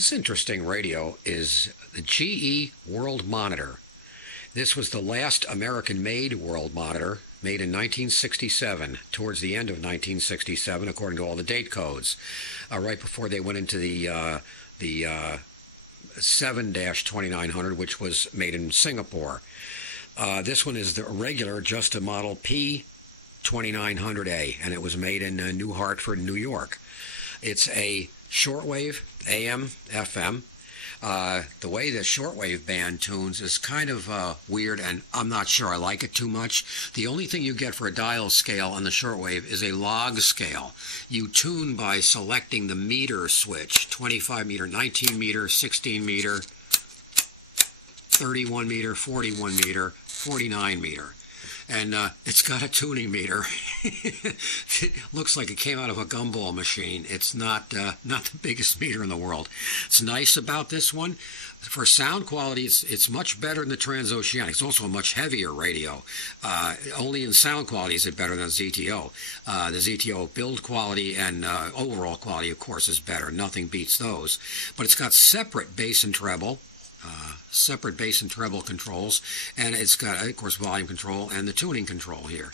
This interesting radio is the GE World Monitor. This was the last American-made world monitor, made in 1967, towards the end of 1967, according to all the date codes, right before they went into the 7-2900, which was made in Singapore. This one is the regular, just a model P2900a, and it was made in New Hartford, New York. It's a shortwave, AM, FM. The way the shortwave band tunes is kind of weird, and I'm not sure I like it too much. The only thing you get for a dial scale on the shortwave is a log scale. You tune by selecting the meter switch, 25 meter, 19 meter, 16 meter, 31 meter, 41 meter, 49 meter. And it's got a tuning meter. It looks like it came out of a gumball machine. It's not the biggest meter in the world. It's nice about this one. For sound quality, it's much better than the Transoceanic. It's also a much heavier radio. Only in sound quality is it better than the ZTO. The ZTO build quality and overall quality, of course, is better. Nothing beats those. But it's got separate bass and treble. Controls, and it's got, of course, volume control and the tuning control here.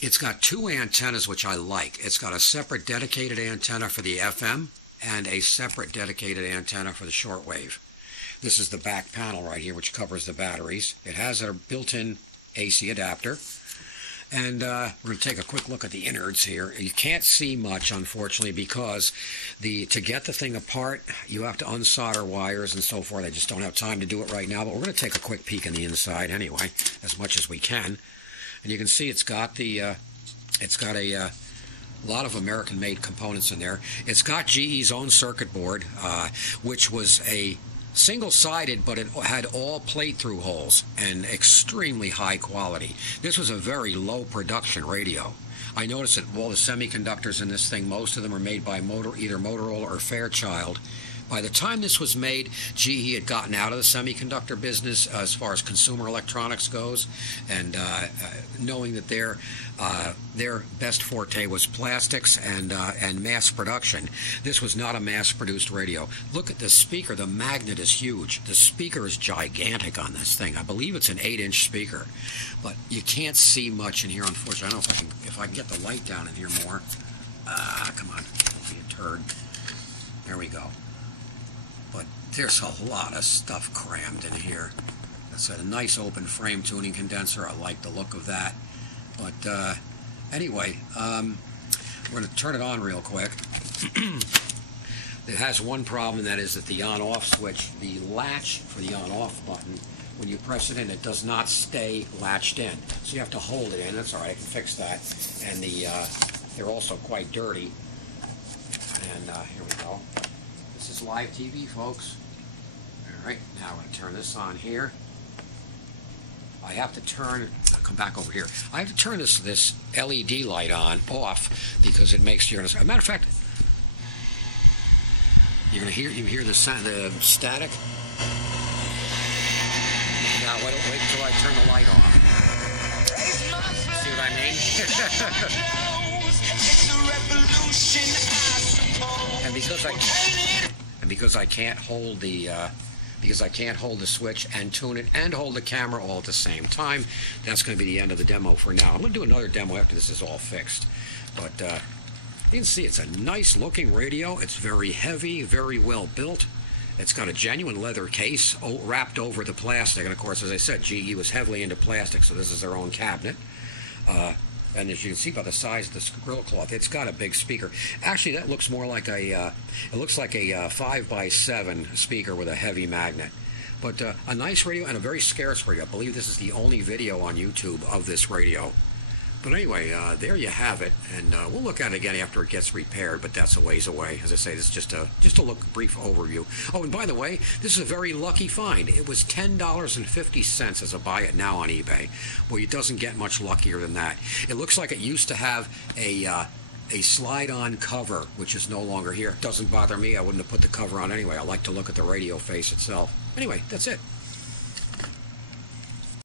It's got two antennas, which I like. It's got a separate dedicated antenna for the FM and a separate dedicated antenna for the shortwave. This is the back panel right here, which covers the batteries. It has a built-in AC adapter. And we're going to take a quick look at the innards here. You can't see much, unfortunately, because to get the thing apart, you have to unsolder wires and so forth. I just don't have time to do it right now, but we're going to take a quick peek in the inside anyway, as much as we can. And you can see it's got a lot of American-made components in there. It's got GE's own circuit board, which was a single-sided, but it had all plate-through holes and extremely high quality. This was a very low production radio. I noticed that all the semiconductors in this thing, most of them are made by either Motorola or Fairchild. By the time this was made, GE had gotten out of the semiconductor business as far as consumer electronics goes, and knowing that their best forte was plastics and mass production. This was not a mass-produced radio. Look at the speaker. The magnet is huge. The speaker is gigantic on this thing. I believe it's an 8-inch speaker, but you can't see much in here, unfortunately. I don't know if I can get the light down in here more. Come on, don't be a turd. There we go. But there's a lot of stuff crammed in here. It's a nice open frame tuning condenser. I like the look of that. But anyway, we're going to turn it on real quick. It has one problem, and that is that the on-off switch, the latch for the on-off button, when you press it in, it does not stay latched in. So you have to hold it in. That's all right. I can fix that. And they're also quite dirty. And here we go. This is live TV, folks. All right, now I'm going to turn this on here. I have to turn, I'll come back over here. I have to turn this LED light off because it makes, as a matter of fact, you hear the static. Now wait till I turn the light off. See what I mean? And because I can't hold the switch and tune it and hold the camera all at the same time, that's going to be the end of the demo for now. I'm going to do another demo after this is all fixed. But you can see it's a nice looking radio. It's very heavy, very well built. It's got a genuine leather case wrapped over the plastic. And of course, as I said, GE was heavily into plastic, so this is their own cabinet. And as you can see by the size of this grill cloth, it's got a big speaker. Actually, that looks more like it looks like a 5x7 speaker with a heavy magnet. But a nice radio and a very scarce radio. I believe this is the only video on YouTube of this radio. But anyway, there you have it, and we'll look at it again after it gets repaired, but that's a ways away. As I say, this is just a brief overview. Oh, and by the way, this is a very lucky find. It was $10.50 as a buy it now on eBay. Well, it doesn't get much luckier than that. It looks like it used to have a slide-on cover, which is no longer here. Doesn't bother me. I wouldn't have put the cover on anyway. I like to look at the radio face itself. Anyway, that's it.